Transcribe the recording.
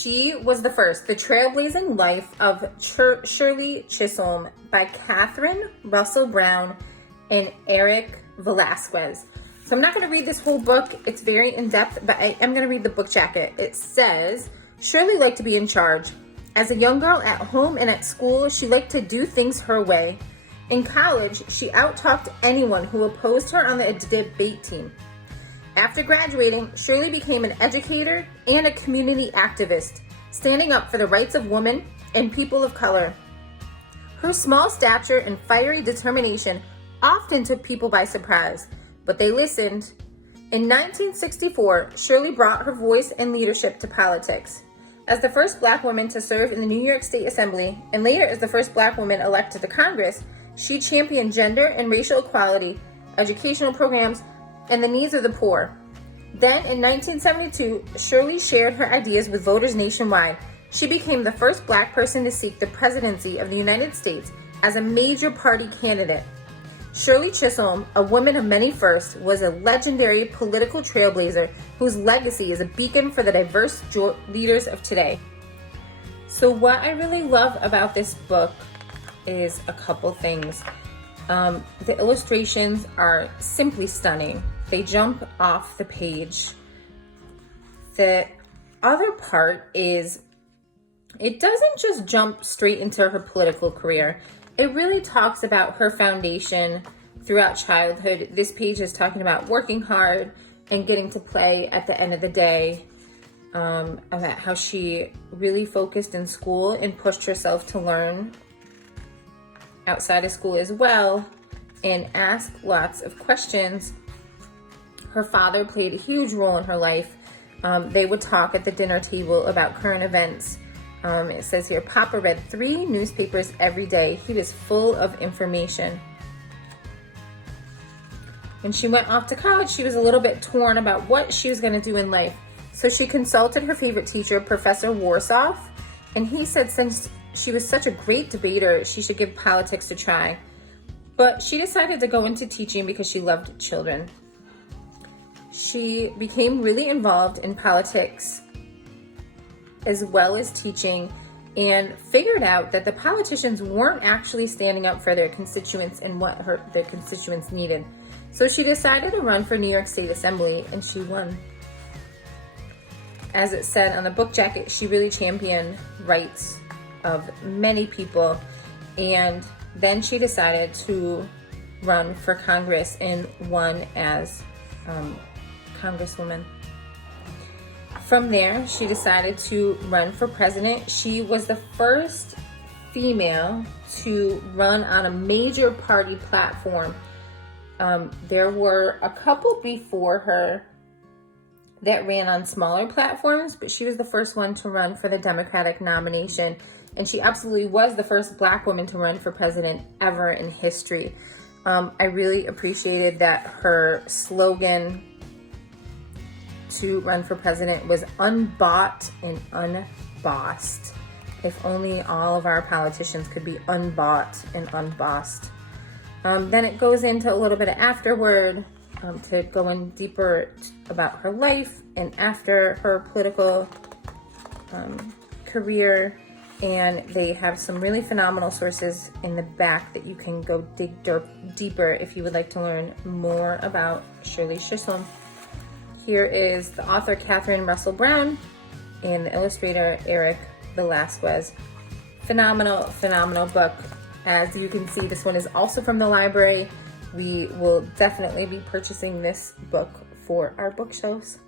She was the first. The Trailblazing Life of Shirley Chisholm by Kathryn Russell-Brown and Eric Velasquez. So I'm not going to read this whole book. It's very in-depth, but I am going to read the book jacket. It says, Shirley liked to be in charge. As a young girl at home and at school, she liked to do things her way. In college, she out-talked anyone who opposed her on the debate team. After graduating, Shirley became an educator and a community activist, standing up for the rights of women and people of color. Her small stature and fiery determination often took people by surprise, but they listened. In 1964, Shirley brought her voice and leadership to politics. As the first Black woman to serve in the New York State Assembly, and later as the first Black woman elected to Congress, she championed gender and racial equality, educational programs, and the needs of the poor. Then, in 1972, Shirley shared her ideas with voters nationwide. She became the first Black person to seek the presidency of the United States as a major party candidate. Shirley Chisholm, a woman of many firsts, was a legendary political trailblazer whose legacy is a beacon for the diverse leaders of today. So what I really love about this book is a couple things. The illustrations are simply stunning. They jump off the page. The other part is it doesn't just jump straight into her political career. It really talks about her foundation throughout childhood. This page is talking about working hard and getting to play at the end of the day, about how she really focused in school and pushed herself to learn outside of school as well and ask lots of questions. Her father played a huge role in her life. They would talk at the dinner table about current events. It says here, Papa read 3 newspapers every day. He was full of information. When she went off to college, she was a little bit torn about what she was going to do in life. So she consulted her favorite teacher, Professor Warsaw, and he said since she was such a great debater, she should give politics a try. But she decided to go into teaching because she loved children. She became really involved in politics as well as teaching and figured out that the politicians weren't actually standing up for their constituents and what their constituents needed. So she decided to run for New York State Assembly and she won. As it said on the book jacket, she really championed rights of many people, and then she decided to run for Congress and won as Congresswoman. From there, she decided to run for president. She was the first female to run on a major party platform. There were a couple before her that ran on smaller platforms, but she was the first one to run for the Democratic nomination. And she absolutely was the first Black woman to run for president ever in history. I really appreciated that her slogan to run for president was unbought and unbossed. If only all of our politicians could be unbought and unbossed. Then it goes into a little bit of afterward to go in deeper about her life and after her political career. And they have some really phenomenal sources in the back that you can go dig deeper if you would like to learn more about Shirley Chisholm. Here is the author, Kathryn Russell-Brown, and the illustrator, Eric Velasquez. Phenomenal, phenomenal book. As you can see, this one is also from the library. We will definitely be purchasing this book for our bookshelves.